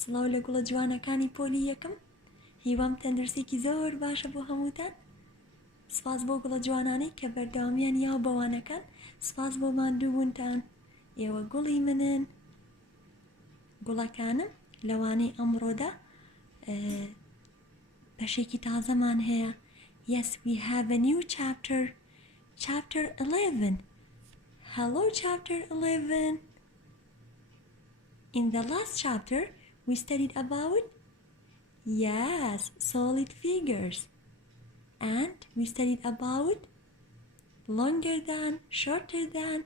سڵاو لە گوڵە جوانەکانی پۆلی یەکەم. هیوام تەندروستێکی زۆر باشە بۆ هەمووتان. سپاس بۆ گوڵە جوانانەی کە بەردەوامیان یا بەوانەکان. سپاس بۆ ماندوو بوونتان. ئێوە گوڵی منن. گوڵەکانم لەوانەی ئەمڕۆدا بەشێکی تازەمان هەیە. Yes, we have a new chapter. Chapter 11. Hello, Chapter 11. In the last chapter, we studied about, yes, solid figures. And we studied about longer than, shorter than.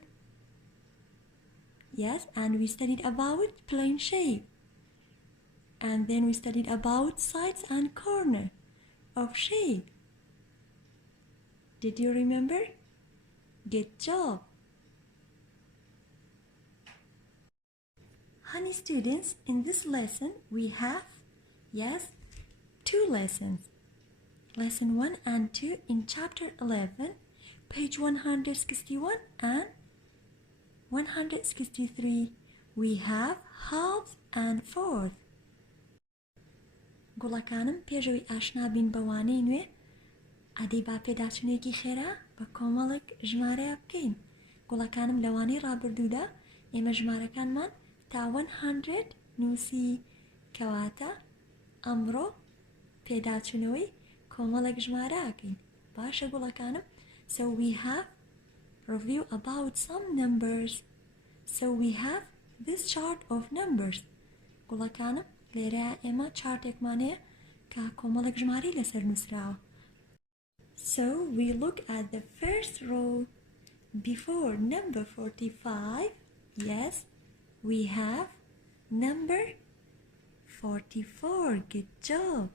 Yes, and we studied about plain shape. And then we studied about sides and corner of shape. Did you remember? Good job. Honey students, in this lesson we have, yes, two lessons. Lesson 1 and 2 in chapter 11, page 161 and 163. We have halves and fourth. گوڵەکانم پێشەوەی ئاشنا بین بەوانەی نوێ ئەدەی با پێداچوونێکی خێرا بە کۆمەڵێک ژمارەیە بکەین. گوڵەکانم لەوانەی ڕابردوودا ئێمە ژمارەکانمان تا 100 نووسی کەواتە ئەمڕۆ پێداچوونەوەی کۆمەڵێک ژمارەکەین. باشە گوڵەکانم. So we have review about some numbers. So we have this chart of numbers. گوڵەکانم لێرە ئێمە چارتێکمانەیە کە کۆمەڵێک ژمارەی لەسەر نووسراوە. So we look at the first row before number 45. Yes, we have number 44. Good job.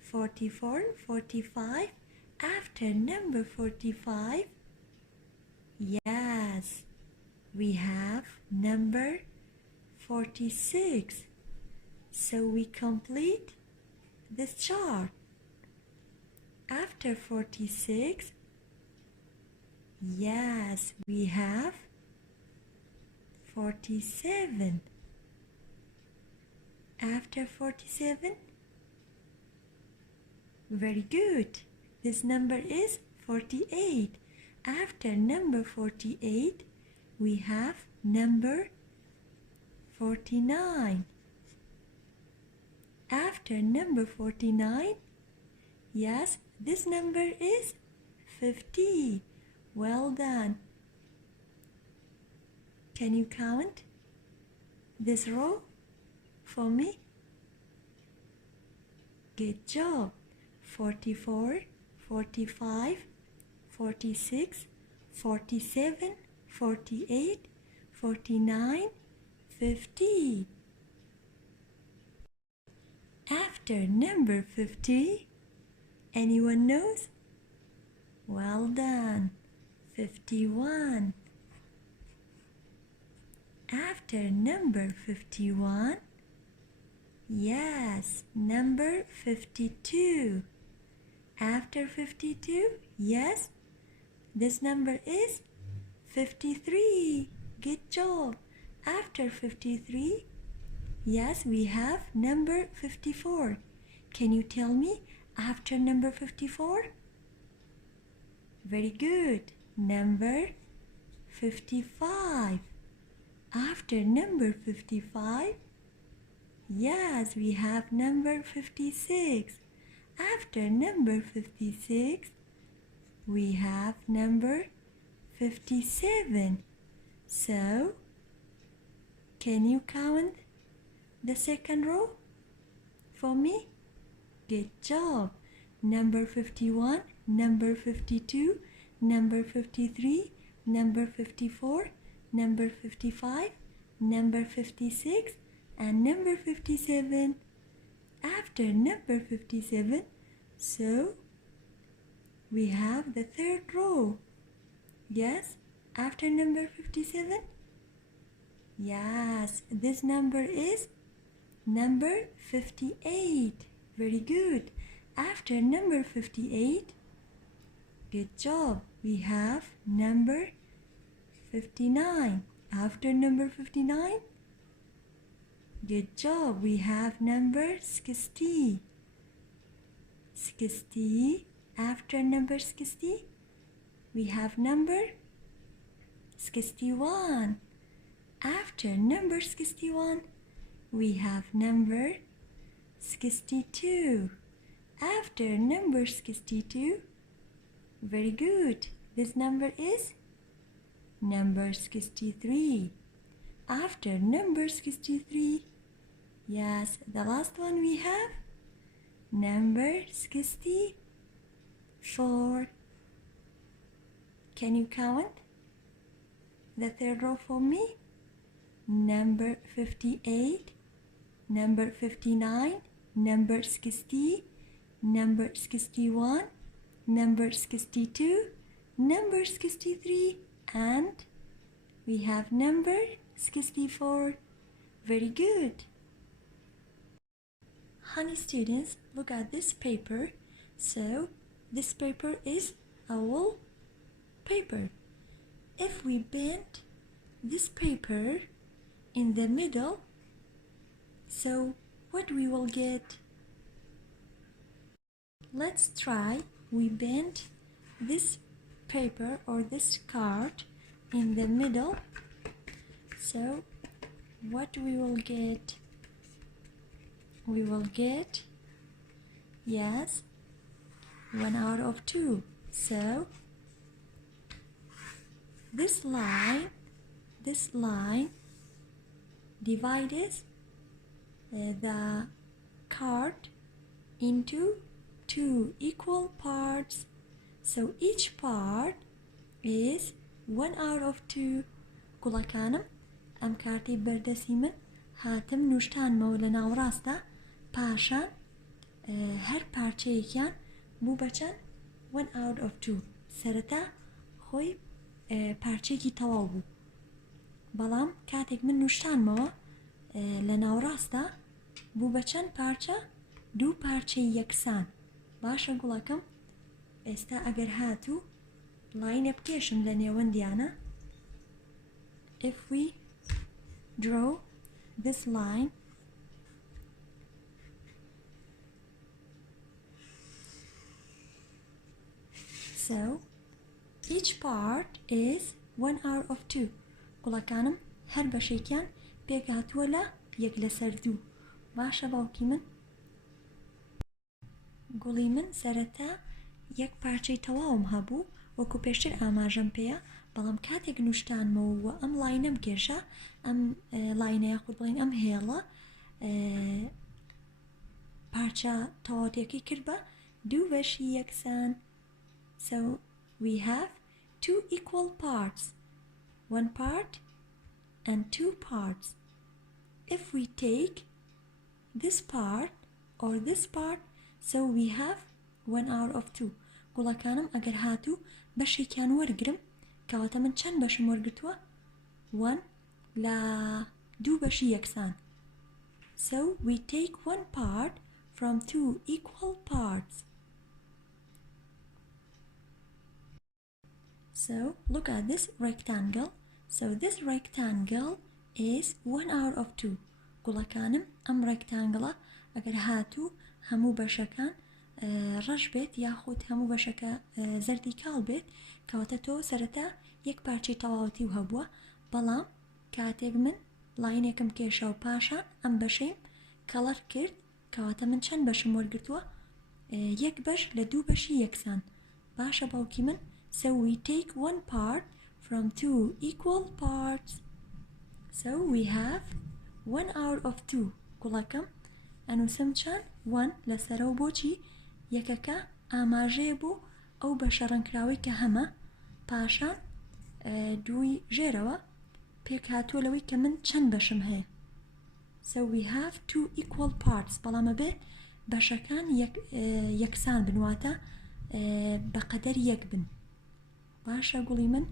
44 and 45. After number 45, yes, we have number 46. So we complete this chart. After 46, yes, we have 47. After 47, very good. This number is 48. After number 48, we have number 49. After number 49, yes, this number is 50. Well done. Can you count this row for me? Good job. 44, 45, 46, 47, 48, 49, 50. After number 50, anyone knows? Well done. 51. After number 51, yes, number 52. After 52, yes, this number is 53. Good job. After 53, yes, we have number 54. Can you tell me after number 54? Very good. Number 55. After number 55, yes, we have number 56. After number 56, we have number 57. So, can you count the second row for me? Good job. Number 51, number 52, number 53, number 54, number 55, number 56, and number 57. After number 57, so we have the third row. Yes, after number 57, yes, this number is number 58. Very good. After number 58, good job, we have number 59. After number 59, Good job. We have number 60. 60. After number 60, we have number 61. After number 61, we have number 62. After number 62, very good. This number is number 63. After number 63, yes, the last one we have number 64. Can you count the third row for me? Number 58, number 59, number 60, number 61, number 62, number 63, and we have number 64. Very good. Honey students, look at this paper. So this paper is a wool paper. If we bend this paper in the middle, so what we will get? Let's try. We bend this paper or this card in the middle. So what we will get? We will get, yes, 1 out of 2. So this line divides the card into 2 equal parts. So each part is 1 out of 2. گوڵەکانم ئەم کارتەی بەردەسی من هاتم نوشتانمەوە لە ناوڕاستە پاشان هەر پارچەیەکیان بوو بەچەند 1 out of 2. سەرەتا خۆی پارچەیەکی تەواو بوو، بەڵام کاتێک من نوشتانمەوە لە ناوڕاستە بوو بە چەند پارچە؟ 2 پارچەی یەکسان. باشە گوڵەکەم ئێستا ئەگەر هاتوو لاینە بکێشم لە نێوەندیانە. If we draw this line, so each part is 1 out of 2. گوڵەکانم هەر بەشێکیان پێک هاتووە لە 1 لەسەر 2. باشە باوکی من، گوڵی من سەرەتا 1 پارچەی تەواوم هەبوو وەکو پێشتر ئاماژەم پێیە، بەڵام کاتێک نوشتانمەوە ئەم لاینە بکێشە، ئەم لاینە یاخود بڵین ئەم هێڵە پارچە تەواوەتیەکەی کرد بە 2 بەشی یەکسان. So we have 2 equal parts, 1 part and 2 parts. If we take this part or this part, so we have 1 out of 2. گوڵەکانم ئەگەر هاتوو بەشێکیان وەرگرم کەواتە من چەند بەشم وەرگرتووە؟ 1 لە 2 بەشی یەکسان. So we take 1 part from 2 equal parts. So look at this rectangle. So this rectangle is 1 out of 2. گوڵەکانم ئەم rectangle ئەگەر هاتوو هەموو بەشەکان ڕەش بێت یاخود هەموو بەشەکە زەردی کاڵ بێت، کەواتە تۆ سەرەتا 1 پارچەی تەواوەتی و هەبووە، بەڵام کاتێک من لاینێکم کێشە و پاشان ئەم بەشەیم کەڵەر کرد کەواتە من چەند بەشم وەرگرتووە؟ 1 بەش لە 2 بەشی یەکسان. باشە باوکی من. So we take 1 part from 2 equal parts. So we have 1 out of 2. گوڵەکەم ئەنووسم چەند؟ 1 لەسەرەوە بۆچی؟ یەکەکە ئاماژەیە بۆ ئەو بەشە ڕەنکراوەی کە هەمە، پاشان 2 ژێرەوە پێک هاتووە لەوەی کە من چەند بەشم هەیە. So we have 2 equal parts. بەڵام ئەبێت بەشەکان یەکسان بنواتە بەقەدەر 1 بن. باشە گوڵی من،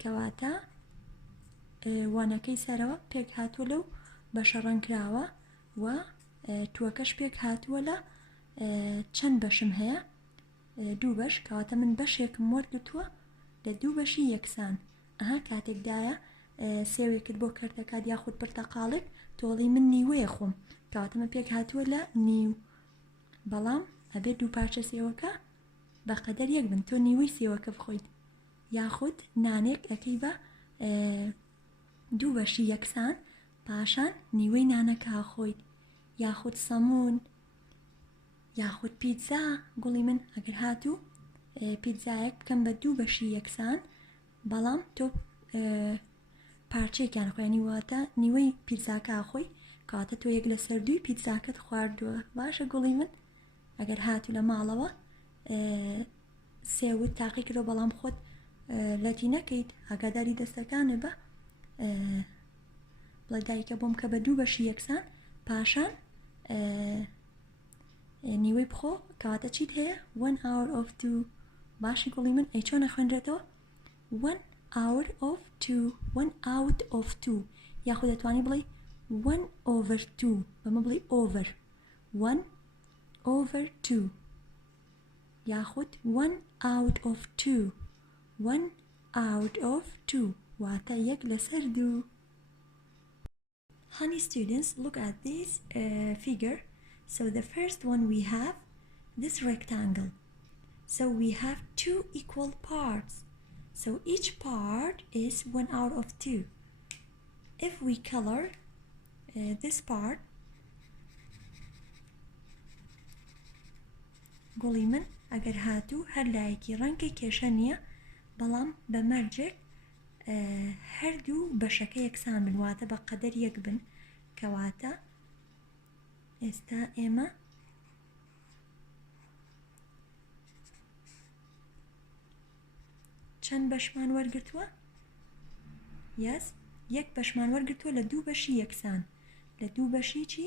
کەواتە وانەکەی سەرەوە پێک هاتووە لەو بەشە ڕەنکراوە و تووەکەش پێک هاتووە لە چەند بەشم هەیە؟ 2 بەش، کەواتە من بەشێکم وەرگرتووە لە 2 بەشی یەکسان. ئەها کاتێکدایە سێوێکت بۆ کردەکات یاخود پرتەقاڵێک تۆڵی من نیوەیە خۆم کەواتەمە پێک هاتووە لە نیو بەڵام ئەبێ دوو پارچە سێوەکە بەقەدەر یەک بن تۆ نیوەی سێوەکە بخۆیت یاخود نانێک ئەەکەی بە دوو بەشی یەکسان پاشان نیوەی نانەکە خۆیت یاخود سەمون یاخود پیتزا گوڵی من ئەگەر هاتوو پیتزایەک بکەم بە دوو بەشی یەکسان بەڵام تۆ پارچەیەکیان خۆیانی واتە نیوەی پیتزاکە خۆی کاتە تۆ یەک لە سەر دووی پیتزاکەت خواردووە باشە گوڵی من ئەگەر هاتوو لە ماڵەوە سێوت تاقی کرۆ بەڵام خۆت لەتی نەکەیت ئاگاداری دەستەکانە بە بڵێ دایکە بۆم کە بە دوو بەشی یەکسان پاشان نیوەی بخۆ کەواتە چیت هەیە 1 hour of 2 باشی گوڵی من ئەی چۆنە خوێنرێتەوە 1 hour of 2 1 out of 2 یاخود دەتوانی بڵێ 1 over 2 بەمە بڵێ over 1 over 2 یاخود 1 out of 2 1 out of 2 واتە یەک لەسەر دوو. Honey students, look at this figure. So the first one we have this rectangle. So we have two equal parts. So each part is 1 out of 2. If we color this part, گوڵی من ئەگەر هاتوو هەر لایەکی ڕەنگی کێشە نییە بەڵام بە مەرجێک هەردوو بەشەکە یەکسان بن واتە بە قەدەر یەک بن کەواتە ئێستا ئێمە چەند بەشمان وەرگرتووە؟ یەس یەک بەشمان وەرگرتووە لە دوو بەشی یەکسان لە دوو بەشی چی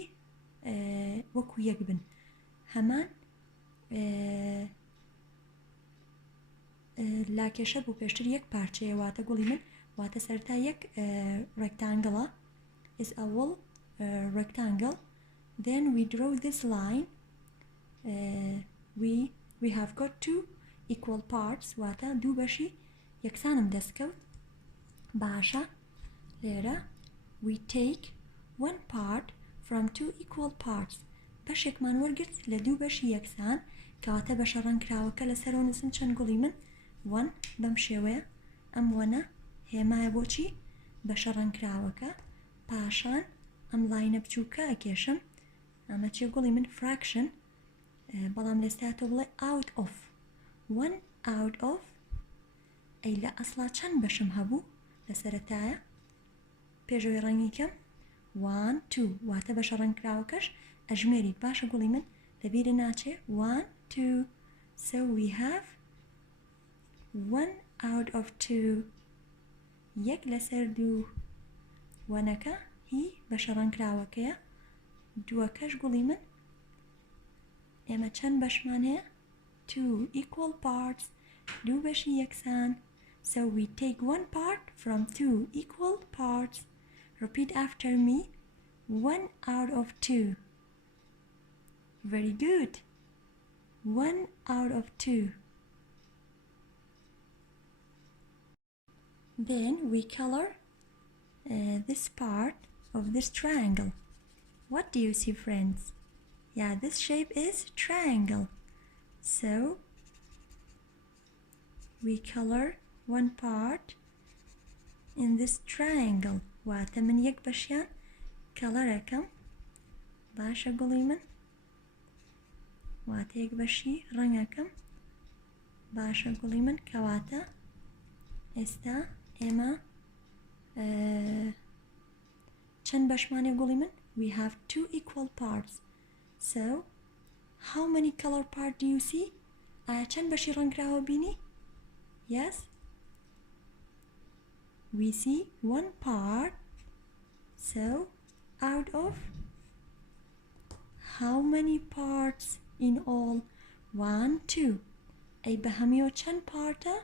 وەکو یەک بن هەمان لاکێشە بوو پێشتر یەک پارچەیە واتە گوڵی من واتە سەرتا یەک rectangle is a whole rectangle then we draw this line we have got two equal parts واتە دوو بەشی یەکسانم دەستکەوت باشە لێرە we take one part from two equal parts بەشێکمان وەرگرت لە دوو بەشی یەکسان کەواتە بەشە ڕەنگراوەکە لەسەرەوە نووسن چەند گوڵی من 1 بەم شێوەیە ئەم وەنە هێمایە بۆچی بەشە ڕەنگراوەکە پاشان ئەم لاینە بچووکە ئەکێشم ئەمە چێ گوڵی من fraction بەڵام لێستا تۆ بڵێ out of 1 out of ئەی لە ئەسڵا چەند بەشم هەبوو لە سەرەتایە پێشەوەی ڕەنگی کەم 1 2 واتە بەشە ڕەنگراوەکەش ئەژمێریت باشە گوڵی من لەبیرە ناچێ 1 2 so we have 1 out of 2 یەک لەسەر دوو وەنەکە هی بەشە ڕەنگراوەکەیە دووەکەش گوڵی من ئێمە چەند بەشمان هەیە 2 equal parts دوو بەشی یەکسان so we take one part from 2 equal parts repeat after me 1 out of 2 very good 1 out of 2 then we color this part of this triangle. What do you see, friends? Yeah, this shape is triangle. So we color one part in this triangle. واتە من یەک بەشیان کەڵەرەکەم باشە گوڵی من واتە یەک بەشی ڕەنگەکەم باشە گوڵی من کەواتە ئێستا ئێمە چەند بەشمانێ گوڵی من we have two equal parts so how many color part do you see ئایا چەند بەشی ڕەنگراوە بینی yes we see one part so out of how many parts in all 1 2 ئەی بە هەمیەوە چەند پارتە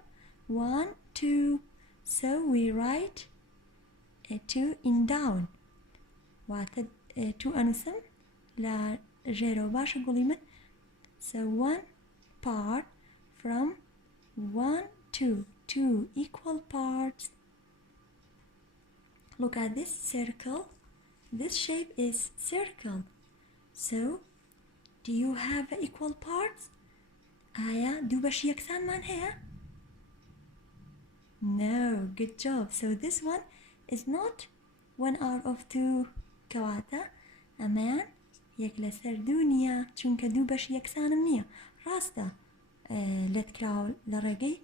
1 2 so we write a 2 in down واتە 2 ئەنووسم لە ژێرەوە باشە گوڵی من so one part from 1 2 2 equal parts look at this circle. This shape is circle. So, do you have equal parts? آیا دوو بەشی یەکسانمان هەیە؟ No, good job. So this one is not 1 out of 2 کەواتە ئەمەیان یەک لەسەر دوو نییە چونکە دوو بەشی یەکسانم نییە. ڕاستە لێت کراوە لە ڕێگەی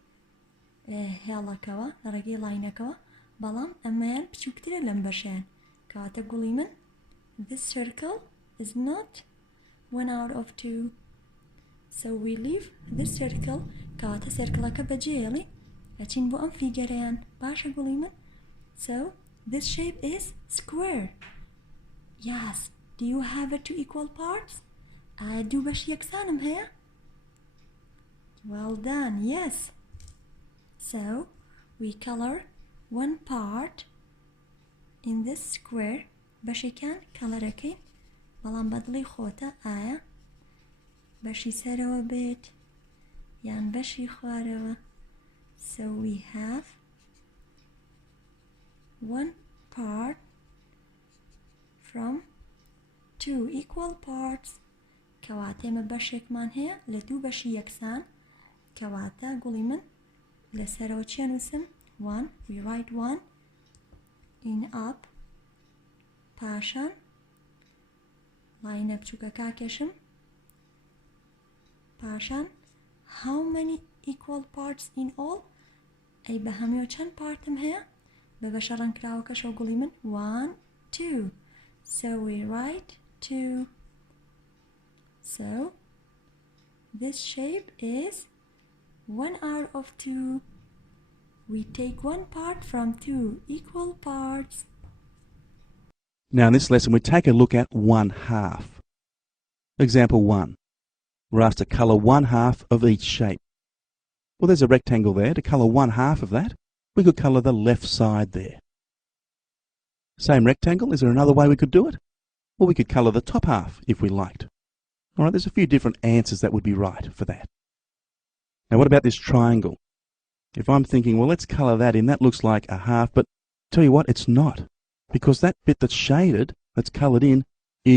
هێڵەکەوە لە ڕێگەی لاینەکەوە بەڵام ئەمەیان بچووکترە لەم بەشیان کەواتە گوڵی من this circle is not 1 out of 2. So we leave this circle کەواتە سێرکڵەکە بەجێڵی ئەچین بۆ ئەم فیگەرەیان باشە گوڵی من. So this shape is square. Yes. Do you have 2 equal parts? ئایا دوو بەش یەکسانم هەیە؟ Well done. Yes. So we color one part in this square. بەشێکان کەڵەرەکەی بەڵام بەدڵی خۆتە ئایا بەشی سەرەوە بێت یان بەشی خوارەوە. So we have one part from 2 equal parts. کەواتە ئێمە بەشێکمان هەیە لە دوو بەشی یەکسان کەواتە گوڵی من لەسەرەوە چی نووسم؟ 1. We write 1 in up. پاشان لاینە بچووکەکە کێشم. پاشان how many equal parts in all؟ ئەی بە هەموو چەند پارتم هەیە؟ بە بەشە ڕەنگکراوەکەشەوە گوڵی من 1 2. So we write 2. So this shape is 1 out of 2. We take one part from 2 equal parts. Now in this lesson we take a look at 1/2. Example 1. We're asked to colour 1/2 of each shape. Well, there's a rectangle there. To colour 1/2 of that, we could colour the left side there. Same rectangle, is there another way we could do it? Well, we could colour the top half if we liked. All right, there's a few different answers that would be right for that. Now what about this triangle? If I'm thinking, well, let's colour that in, that looks like a half, but tell you what, it's not. Because that bit that's shaded, that's coloured in,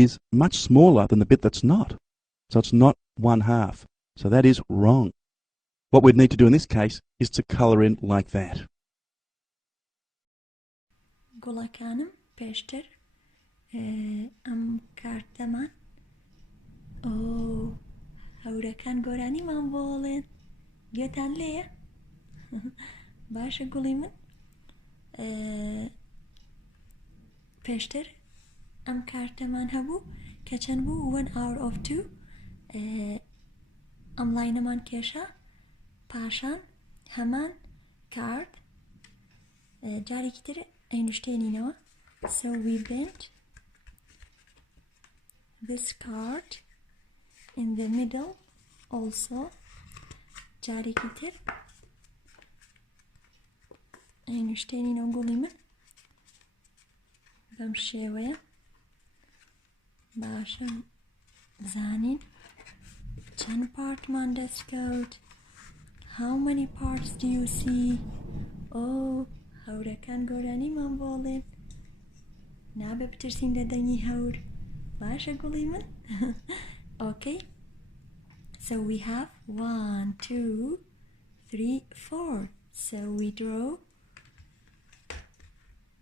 is much smaller than the bit that's not. So it's not 1/2. So that is wrong. What we'd need to do in this case is to colour in like that. گوڵەکانم پێشتر ئەم کارتەمان هەورەکان گۆرانیمان بۆڵێن گوێتان لێیە؟ باشە گوڵی من پێشتر ئەم کارتەمان هەبوو کە چەند بوو 1 out of 2 ئەم لاینەمان کێشە پاشان هەمان کارت جارێکی تر ئەینوشتێنینەوە. So we bent this card in the middle also. جارێکی تر ئەینوشتێنینەوە گوڵی من بەم شێوەیە باشە بزانین چەند پارتمان دەستکەوت. How many parts do you see? هەورەکان گۆرانیمان بۆڵێن نابێ بترسین لە دەنگی هەور. باشە گوڵی من. Okay. So we have 1 2 3 4. So we draw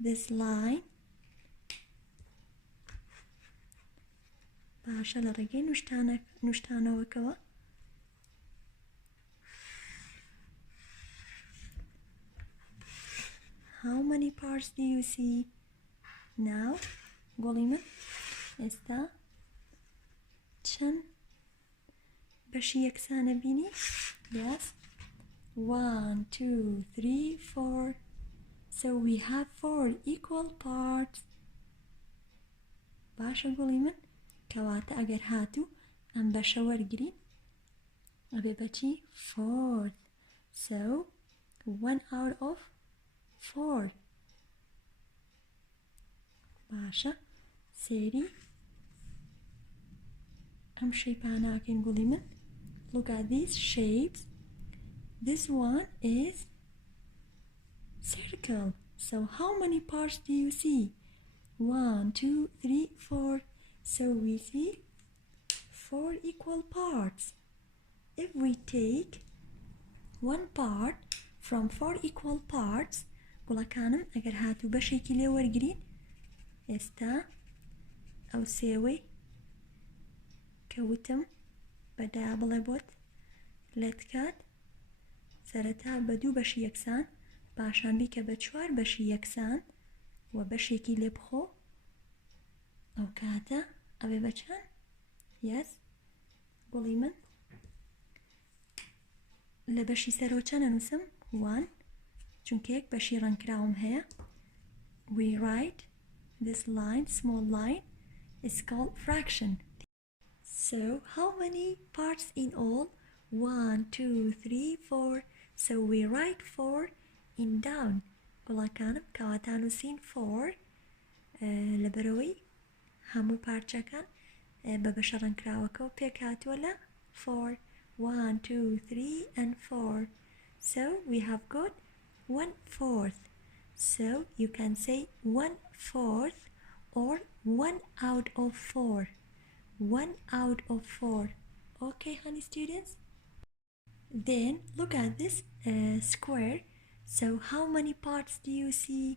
this line. باشە لە ڕێگەی نوشتانەوەکەوە How many parts do you see? Now گوڵی من ئێستا چەند بەشی یەکسانە بینی؟ Yes. 1 2 3 4. So we have 4 equal parts. باشە گوڵی من کەواتە ئەگەر هاتوو ئەم بەشە وەرگری ئەبێ بەچی 4. So 1 out of 4. باشە سێری ئەم شەیپاناکەین گوڵی من. Look at these shapes. This one is circle. So how many parts do you see? 1, 2, 3, 4. So we see 4 equal parts. If we take one part from 4 equal parts, گوڵەکانم ئەگەر هاتوو بەشێکی لێ وەرگرین، ئێستا ئەو سێوەی کەوتم بەدا بڵێ بۆت لێت کات سەرەتا بە 2 بەشی یەکسان پاشان بیکە بە 4 بەشی یەکسان و بەشێکی لێ بخۆ، ئەو کاتە ئەوێ بە چەند؟ یەس گوڵی من لە بەشی سەرەوە چەند ئەنووسم؟ 1 چونکە یەک بەشی ڕەنکراوم هەیە. We write this line, small line, is called fraction. So how many parts in all? 1, 2, 3, 4. So we write 4 in down. گوڵەکانم کەواتە نووسین 4 لەبەرەوەی هەموو پارچەکان بە بەشە ڕەنکراوەکەەوە پێک هاتووە لە 4. 1, 2, 3, and 4. So we have got 1/4. So you can say 1/4 or 1 out of 4. 1 out of 4. Okay, honey students? Then look at this square. So how many parts do you see?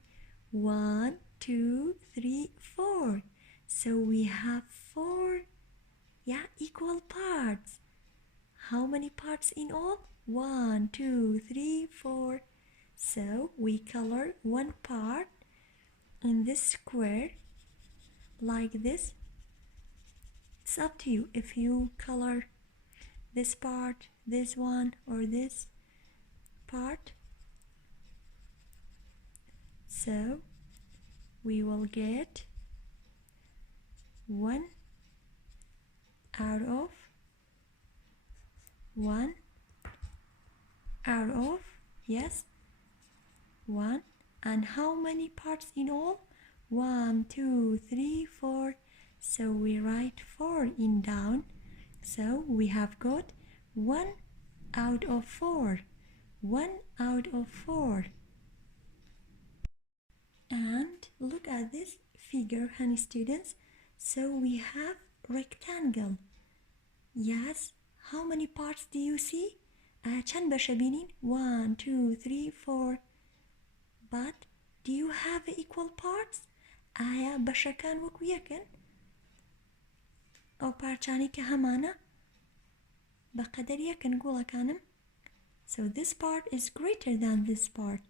1, 2, 3, 4. So we have 4 equal parts. How many parts in all? 1, 2, 3, 4. So we color one part in this square like this. It's up to you if you color this part, this one, or this part. So we will get 1 out of 1 out of, yes, 1. And how many parts in all? 1, 2, 3, 4. So we write 4 in down. So we have got 1 out of 4. 1 out of 4. And look at this figure, honey students. So we have rectangle. Yes. How many parts do you see? چەند بەشە بینین؟ 1, 2, 3, 4. But do you have equal parts? ئایا بەشەکان وەکو یەکن؟ ئەو پارچانی کە هەمانە بەقەدەر یەکن گوڵەکانم. So this part is greater than this part,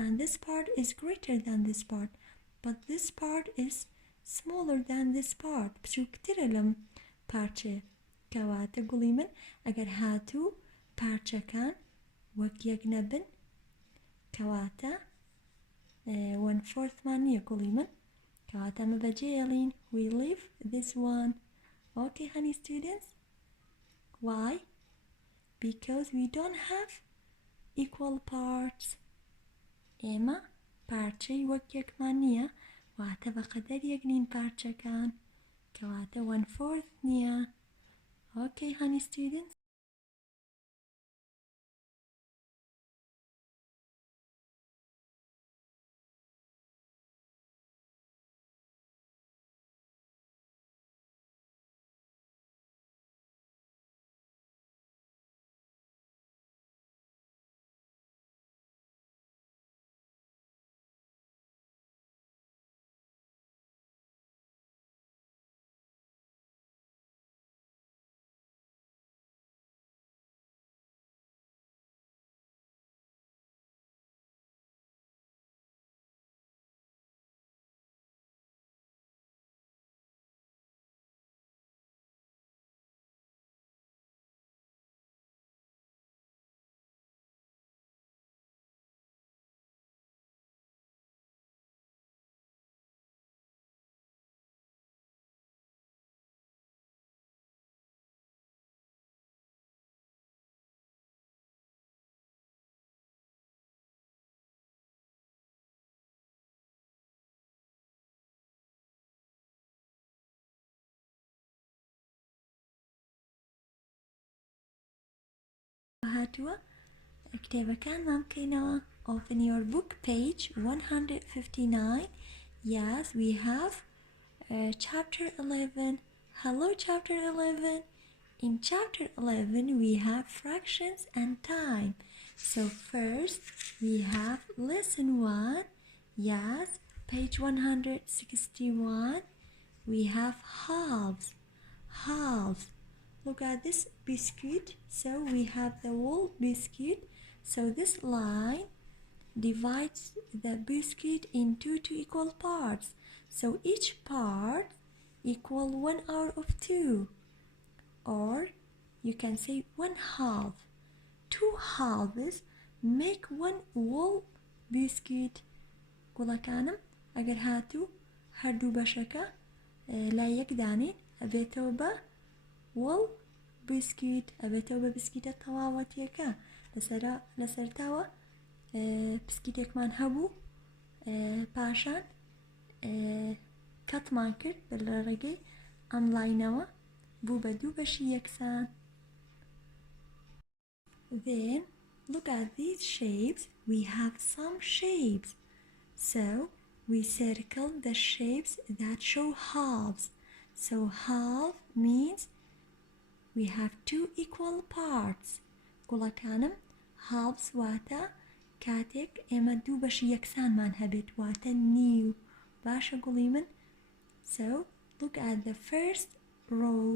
and this part is greater than this part, but this part is smaller than this part. بچووکترە لەم پارچەیە. کەواتە گوڵی من ئەگەر هاتوو پارچەکان وەک یەک نەبن کەواتە 1/4 مان نییە گوڵی من، کەواتە ئەمە بەجێهێڵین. We leave this one. Okay, honey students? Why? Because we don't have equal parts. ئێمە پارچەی وەک یەکمان نییە، واتە بەقەدەر یەک نین پارچەکان، کەواتە 1/4 نییە. Okay, honey students? هاتووە کتێبەکانمان بکەینەوە. open your book, page 159. Yes, we have chapter 11. Hello, chapter 11. In chapter 11, we have fractions and time. So first, we have lesson 1. Yes, page 161. We have halves. Halves. Look at this biscuit. So we have the whole biscuit. So this line divides the biscuit into 2 equal parts. So each part equal 1 out of 2. Or you can say 1 half. 2 halves make 1 whole biscuit. گوڵەکانم ئەگەر هاتوو هەردوو بەشەکە لای یەک دانین ئەبێتەوە بە وەڵ بسکیت، ئەبێتەوە بە بسکیتە تەواوەتیەکە. لەسەرتاوە بسکیتێکمان هەبوو، پاشان کەتمان کرد لە ڕێگەی ئەم لاینەوە بوو بە دوو بەشی یەکسان. Then look at these shapes. We have some shapes. So we circle the shapes that show halves. So half means we have 2 equal parts. گوڵەکانم halves واتە کاتێک ئێمە دوو بەشی یەکسانمان هەبێت، واتە نیو. باشە گوڵی من؟ So look at the first row.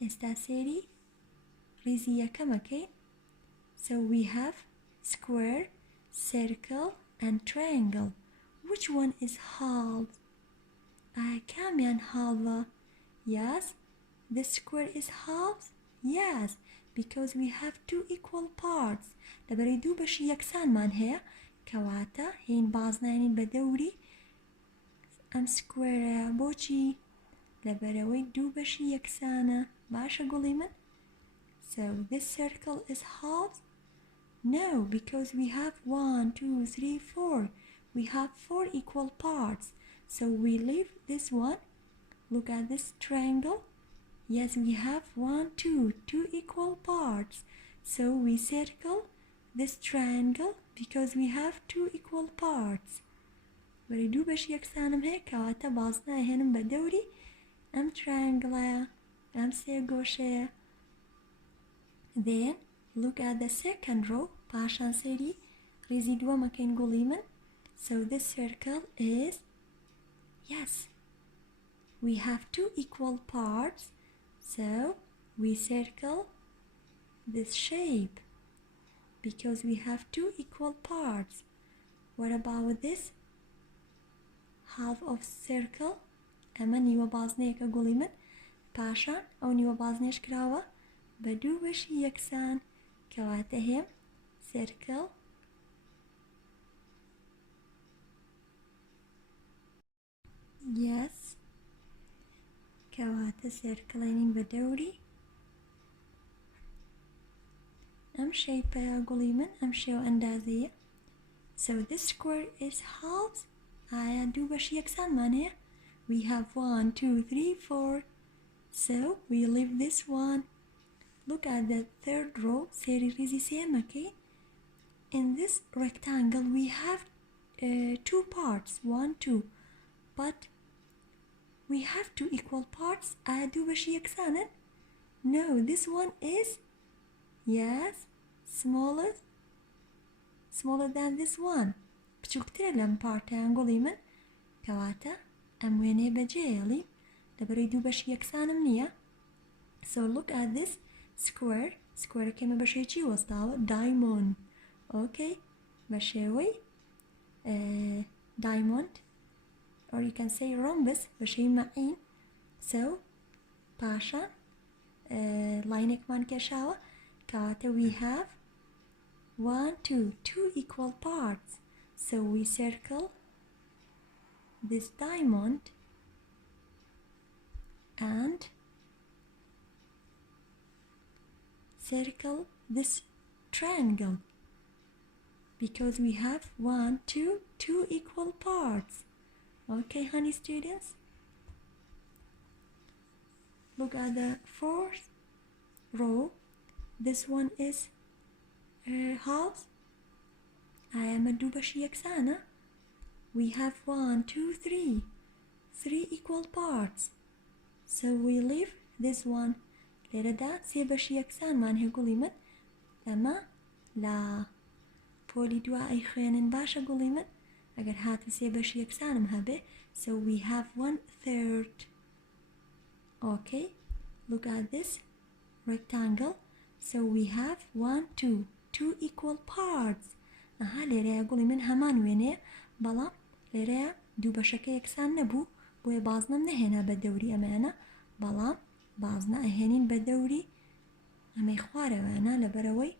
ئێستا سێری ریزی یەکەمەکەی. So we have square, circle and triangle. Which one is half? كاميان half? Yes, the square is half. Yes, because we have 2 equal parts. لەبەرەی دوو بەشی یەکسانمان هەیە کەواتە هین بازنانین بە دەوری ئەم سکوێرە. بۆچی؟ لەبەرەوەی دوو بەشی یەکسانە. باشە گوڵی من؟ So this circle is half? No, because we have 1, 2, 3, 4. We have 4 equal parts. So we leave this one. Look at this triangle. Yes, we have 1, 2 equal parts. So we circle this triangle because we have 2 equal parts. وەری دوو بەشی یەکسانم هەیە کەواتە بازناهێنم بە دەوری ئەم triangle-ە، ئەم سێ گۆشەیە. Then look at the second row. پاشان سەیری ریزی دووەمەکەین گوڵی من. So this circle is, yes, we have 2 equal parts. So we circle this shape because we have 2 equal parts. What about this half of circle? ئەمە نیوە بازنەیەکە گوڵی من. پاشان ئەو نیوە بازنێش کراوە بە دوو بەشی یەکسان کەواتە هێم circle. Yes, کەواتە سێرکڵێنین بە دەوری ئەم شەیپەیە گوڵی من، ئەم شێوە ئەندازەیە. So this square is half. ئایا دوو بەشی یەکسانمان هەیە؟ We have 1, 2, 3, 4. So we leave this one. Look at the third row. سێری ریزی سێمەکەی. In this rectangle we have 2 parts. 1, 2. But we have 2 equal parts. ئایا دوو بەشی یەکسانن؟ No, this one is, yes, smaller than this one. بچووکترە لەم پارتیان گوڵی من کەواتە ئەم وێنەیە بەجێهێڵیم لەبەرەی دوو بەشی یەکسانم نییە. So look at this square. سکوێرەکەمە بەشێکی وەستاوە diamond. Okay, بە شێوەی diamond, or you can say rhombus بەشەی مەعین. So پاشان لاینێکمان کێشاوە کەواتە we have 1, 2 equal parts. So we circle this diamond and circle this triangle because we have 1, 2 equal parts. Okay, honey students? Look at the fourth row. This one is halves. ئایا ئەمە دوو بەشی یەکسانە؟ We have 1 2 3 3 equal parts. So we leave this one. لێرەدا سێ بەشی یەکسانمان هەیە گوڵی من. ئەمە لە پۆلی دوا ئەی خوێنن باشە گوڵی من. ئەگەر هاتە سێ بەشی یەکسانم هەبێ. So we have 1/3. Okay. Look at this rectangle. So we have 1 2 2 equal parts. ئەها لێرەیە گوڵی من هەمان وێنەیە بەڵام لێرەیە دوو بەشەکە یەکسان نەبوو بۆیە بازنەم نەهێنا بە دەوری ئەمەیانە بەڵام بازنە ئەهێنین بە دەوری ئەمەی خوارەوەیانە لەبەرەوەی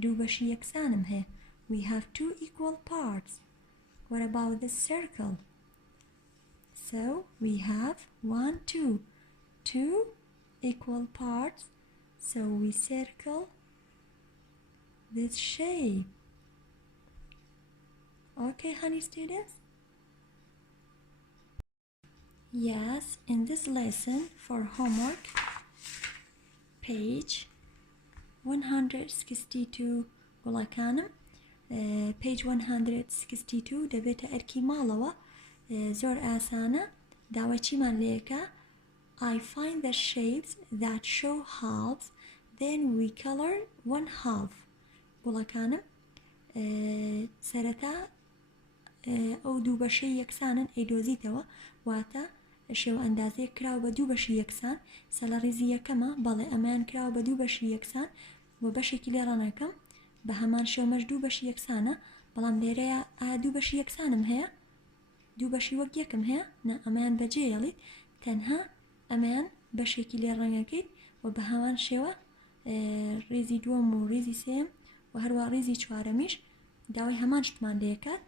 دوو بەشی یەکسانم هەیە. We have 2 equal parts. What about this circle? So we have 1 2 2 equal parts. So we circle this shape. Okay, honey students? Yes, in this lesson for homework, page 162 گوڵەکانم page 162 دەبێتە ئەرکی ماڵەوە زۆر ئاسانە داوای چیمان لێکە I find the shapes that show halves then we color one half گوڵەکانم سەرەتا ئەو دوو بەشەی یەکسانن ئەیدۆزیتەوە واتە شێوە ئەندازەیە کراوە بە دوو بەشی یەکسان سەلەڕیزی یەکەمە بەڵێ ئەمان کراوە بە دوو بەشی یەکسان و بەشێکی لێ ڕەنەکەم بە هەمان شێوەمەش دوو بەشی یەکسانە بەڵام لێرەیە ئایا دوو بەشی یەکسانم هەیە دوو بەشی وەک یەکم هەیە نە ئەمەیان بەجێهێڵیت تەنها ئەمەیان بەشێکی لێ ڕەنگەکەیت و بە هەمان شێوە ڕێزی دووەم و ڕێزی سێم و هەروە ڕێزی چوارەمیش داوای هەمان شتمان لێکات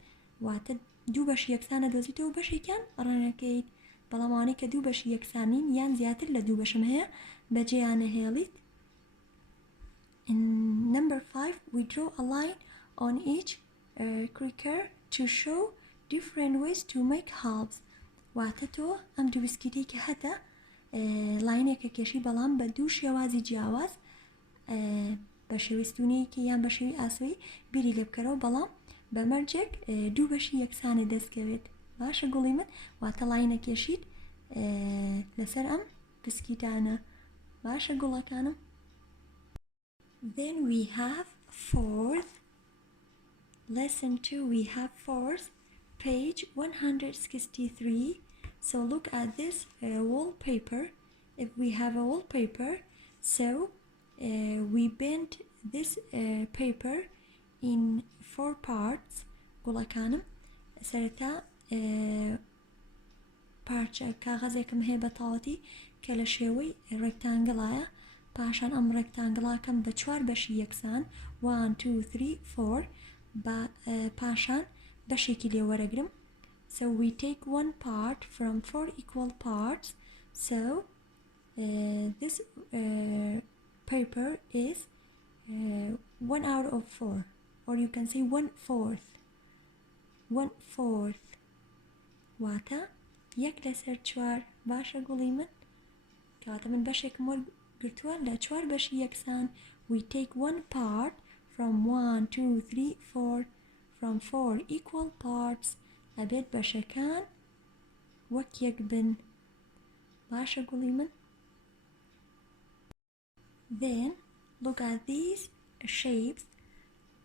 واتە دوو بەشی یەکسانە دۆزیتەوە بەشێکیان ڕەنەکەیت بەڵام ئەوانەی کە دوو بەشی یەکسانین یان زیاتر لە دوو بەشم هەیە بەجێیانە هێڵیت. In number 5 we draw a line on each creaker to show different ways to make halves واتە تۆ ئەم دوو بسکیتەی کە هەتە لاینێکە کێشی بەڵام بە دوو شێوازی جیاواز بە شێوەستونەیەکی یان بە شێوی ئاسایی بیری لێ بکەرەوە بەڵام بە مەرجێک دوو بەشی یەکسانی دەستکەوێت باشە گوڵی من واتە لاینە کێشیت لەسەر ئەم بسکیتانە باشە گوڵەکانم. Then we have fourth lesson 2 we have fourth page 163. So look at this wallpaper. If we have a wallpaper, so we bend this paper in 4 parts. گوڵەکانم سەرەتا پارچە کاغەزێکم هەیە بە تاوەتی کە لە شێوەی ڕێکتانگڵایە پاشان ئەم ڕێکتانگڵاکەم بە 4 بەشی یەکسان 1 2 3 4 بە پاشان بەشێکی لێ وەرەگرم. So we take one part from 4 equal parts. So this paper is 1 out of 4 or you can say 1/4 1/4 واتە 1/4 باشە گوڵی من کەواتە من بەشێکم وەرگرتووە لە 4 بەشی یەکسان. We take one part from 1 2 3 4 from 4 equal parts ئەبێت بەشەکان وەک یەک بن باشە گوڵی من. Then look at these shapes.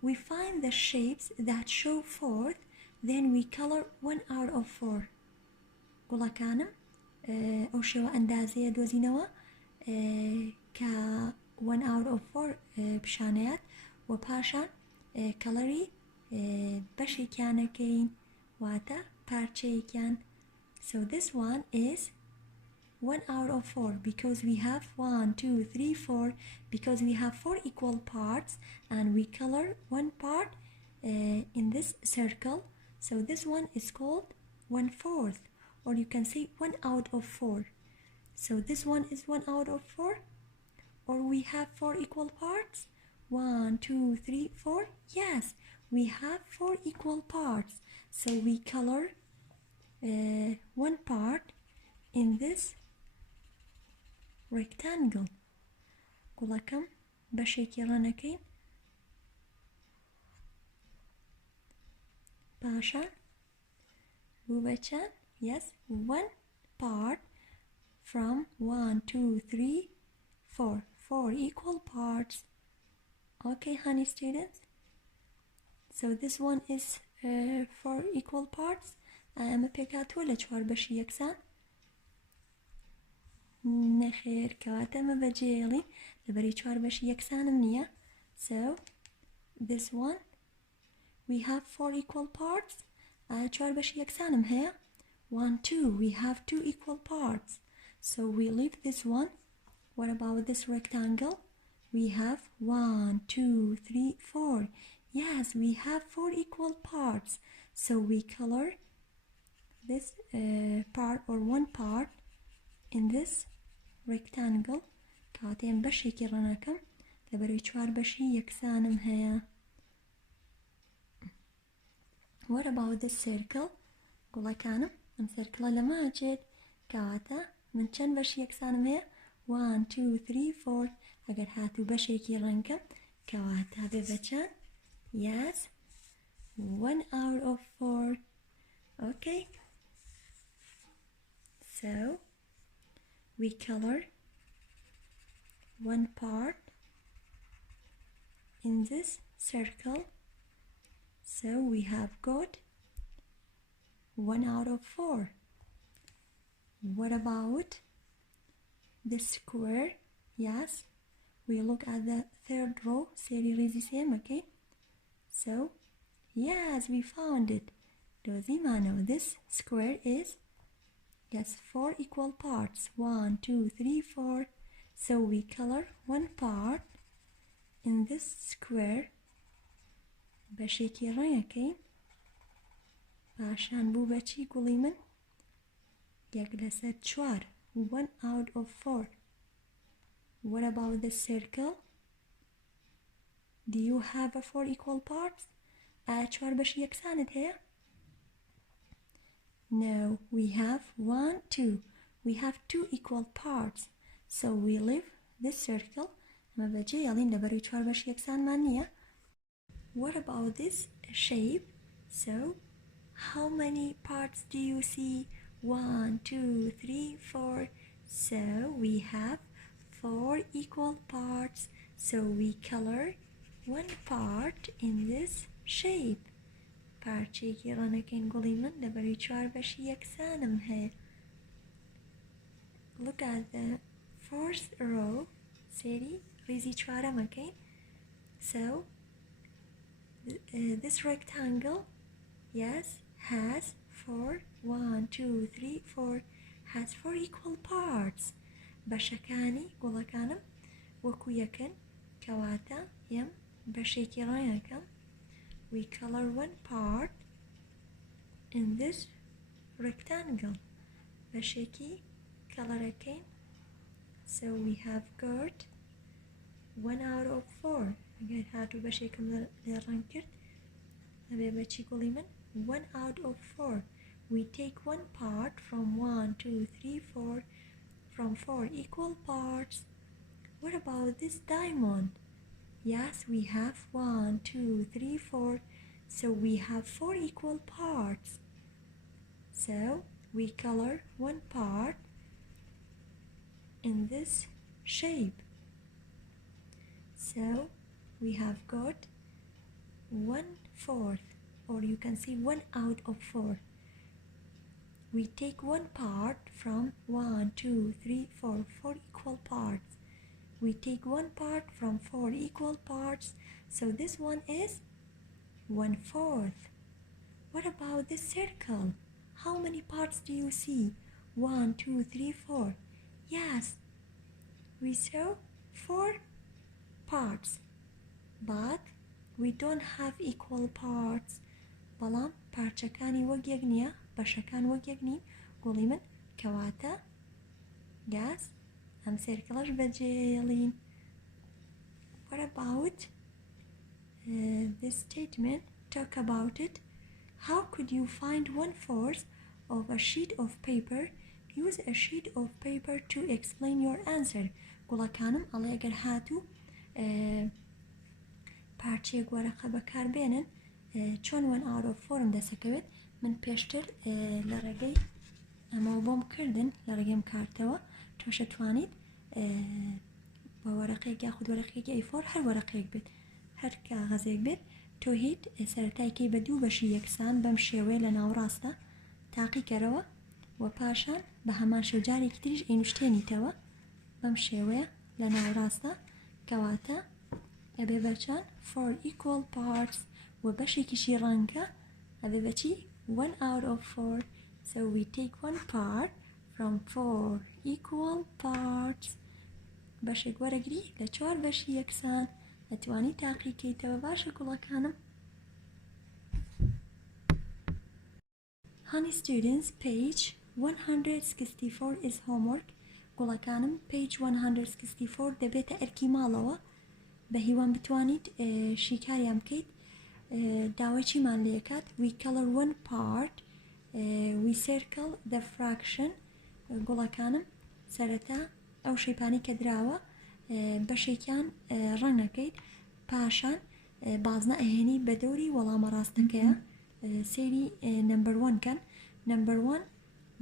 We find the shapes that show fourth then we color 1 out of 4 گوڵەکانم ئەو شێوە ئەندازەیە دۆزینەوە کە 1 out of 4 پیشانەیەت و پاشان کەڵەری بەشێکیانەکەین واتە پارچەیەکیان. So this one is 1 out of 4 because we have 1 2 3 4 because we have 4 equal parts and we color one part in this circle. So this one is called 1/4 or you can say 1 out of 4. So this one is 1 out of 4 or we have 4 equal parts 1 2 3 4 yes we have 4 equal parts. So we color one part in this rectangle گوڵەکەم بەشێکی ڕەنەکەین پاشا بوو بە چەند؟ yes, one part from 1, 2, 3, 4. 4 equal parts. Okay, honey students? So this one is 4 equal parts. ئەمە پێکاتوە لە 4 بەشی یەکسان؟ نەخێر، کەواتە ئەمە بەجێهێڵین لەبەری 4 بەشی یەکسانم نییە. So this one we have 4 equal parts. 4 بەشی یەکسانم هەیە. 1, 2, we have 2 equal parts. So we leave this one. What about this rectangle? We have 1, 2, 3, 4. Yes, we have 4 equal parts. So we color this part or one part in this rectangle. کاتێم بەشێکی ڕەنەکەم لەبەرەوەی 4 بەشی یەکسانم هەیە. What about this circle? گوڵەکانم ئەم سێرکڵە لەمە ئەچێت، کەواتە من چەند بەشی یەکسانم هەیە؟ 1, 2, 3, 4. ئەگەر هاتوو بەشێکی ڕەنگەم کەواتە بێ بە چەند؟ Yes, 1 out of 4. Okay. So we color one part in this circle. So we have got 1 out of 4. What about the square? Yes, we look at the third row. Series is the same, okay? So yes, we found it. Dozy mano, this square is, yes, 4 equal parts. 1, 2, 3, 4. So we color one part in this square. بەشێکی ڕەنگەکەین. پاشان بوو بەچی گوڵی من؟ 1/4. 1 out of 4. What about the circle? Do you have a 4 equal parts? 4 بەشی یەکسانت هەیە؟ No, we have 1, 2. We have 2 equal parts. So we leave this circle. ئەمە بەجێ هێڵین لەبەرەوەی 4 بەشی یەکسانمان نییە. What about this shape? So how many parts do you see? 1, 2, 3, 4. So we have 4 equal parts. So we color one part in this shape. پارچێکی ڕەنەکەین گوڵی من لەبەرەوەی 4 بەشی یەکسانم هەیە. Look at the first row. سێری ڕیزی 4ەمەکەین. So this rectangle, yes, has 4, 1, 2, 3, 4, has 4 equal parts. بەشەکانی گوڵەکانم وەکو یەکن، کەواتە ئێم بەشێکی ڕەنگەکەم. We color one part in this rectangle. بەشێکی کەڵەرەکەین. So we have got 1 out of 4. ئەگەر هاتوو بەشێکم لێ ڕەنگ کرد ئەبێ بەچی گوڵی من؟ 1 out of 4. We take one part from 1, 2, 3, 4. From 4 equal parts. What about this diamond? Yes, we have 1, 2, 3, 4. So we have 4 equal parts. So we color one part in this shape. So we have got 1/4, or you can say 1 out of 4. We take one part from 1, 2, 3, 4, 4 equal parts. We take one part from 4 equal parts. So this one is 1/4. What about this circle? How many parts do you see? 1, 2, 3, 4. Yes, we saw 4 parts, but we don't have equal parts. بەڵام پارچەکانی وەک یەک نییە، بەشەکان وەک یەک نین. گوڵی من کەواتە گاز ئەم سێرکڵەش بەجێهێڵین. What about this statement? Talk about it. How could you find 1/4 of a sheet of paper? Use a sheet of paper to explain your answer. گوڵەکانم ئەڵێ ئەگەر هاتوو پارچێک وەرەقە بەکاربێنن چۆن 1 out of 4 دەسەکەوێت من پێشتر لە ڕێگەی ئەمە بۆم کردن لە ڕێگەم کارتەوە تۆشە توانیت بە وەرەقەیەک یاخود وەرەقەیەکی ئەیفۆر هەر وەرەقەیەک بێت هەر کاغەزێک بێت تۆ هیت سەرەتایکەی بە دوو بەشی یەکسان بەم شێوەیە لە ناوڕاستە تاقیکەرەوە و پاشان بە هەمان شەوجارێکی تریش ئینوشتێنیتەوە بەم شێوەیە لە ناوڕاستە کەواتە ئەبێ بەچەند 4 equal parts و بەشێکیشی ڕەنگە ئەبێ بەچی 1 out of 4 so we take 1 part from 4 equal parts بەشێک وەرەگری لە 4 بەشی یەکسان ئەتوانی تاقیکەیتەوە باشە گوڵەکانم. Honey students page 164 is homework گوڵەکانم page 164 دەبێتە ئەرکی ماڵەوە بە هیوان بتوانیت شیکاریان بکەیت داوای چیمان لێکات we color one part we circle the fraction گوڵەکانم سەرەتا ئەو شەیپانی کە دراوە بەشێکیان ڕەنگەکەیت پاشان بازنە ئەهێنی بە دەوری وەڵامە ڕاستەکەیە سێری number 1 کەن number 1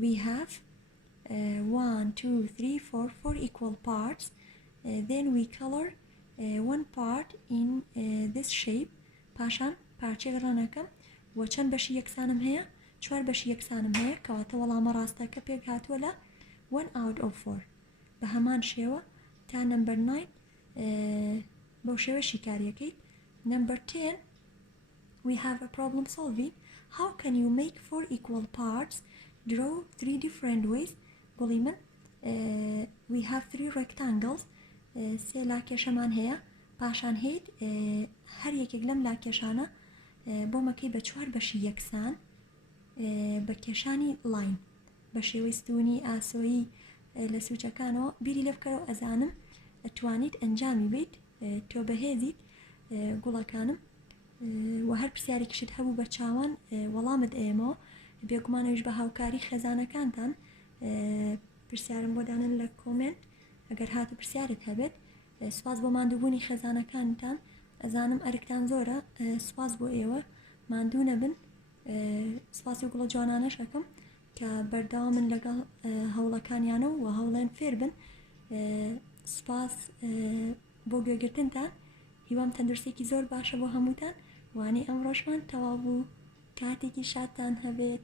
we have 1 2 3 4 equal parts then we color one part in this shape پاشان پارچێک ڕەنەکەم و چەند بەشی یەکسانم هەیە 4 بەشی یەکسانم هەیە کەواتە وەڵامە ڕاستەکە پێک هاتووە لە 1 out of 4 بە هەمان شێوە تا number 9 بەو شێوە شیکاریەکەیت number 10 we have a problem solving how can you make 4 equal parts draw 3 different ways گوڵی من we have 3 rectangles سێ لاکێشەمان هەیە پاشان هەیت هەر یەکێک لەم لاکێشانە بۆ مەکەی بە 4 بەشی یەکسان بە کێشانی لاین بە شێوەی ستونی ئاسۆیی لە سوچەکانەوە بیری لێ بکەرەوە ئەزانم ئەتوانیت ئەنجامی بیت تۆ بەهێزیت گوڵەکانم و هەر پرسیارێکیشت هەبوو بە چاوان وەڵامت ئێمەوە بێگومانەویش بە هاوکاری خێزانەکانتان پرسیارم بۆ دانن لە کۆمنت ئەگەر هاتو پرسیارت هەبێت سپاس بۆ ماندووبوونی خێزانەکانتان ئەزانم ئەرکتان زۆرە سپاس بۆ ئێوە ماندوو نەبن سپاسی و گوڵە جوانانەش ئەکەم کە بەرداوا من لەگەڵ هەوڵەکانیانە و هەوڵێن فێر بن سپاس بۆ گوێگرتنتان هیوام تەندروستێکی زۆر باشە بۆ هەمووتان وانەی ئەم ڕۆژمان تەواو بوو کاتێکی شادتان هەبێت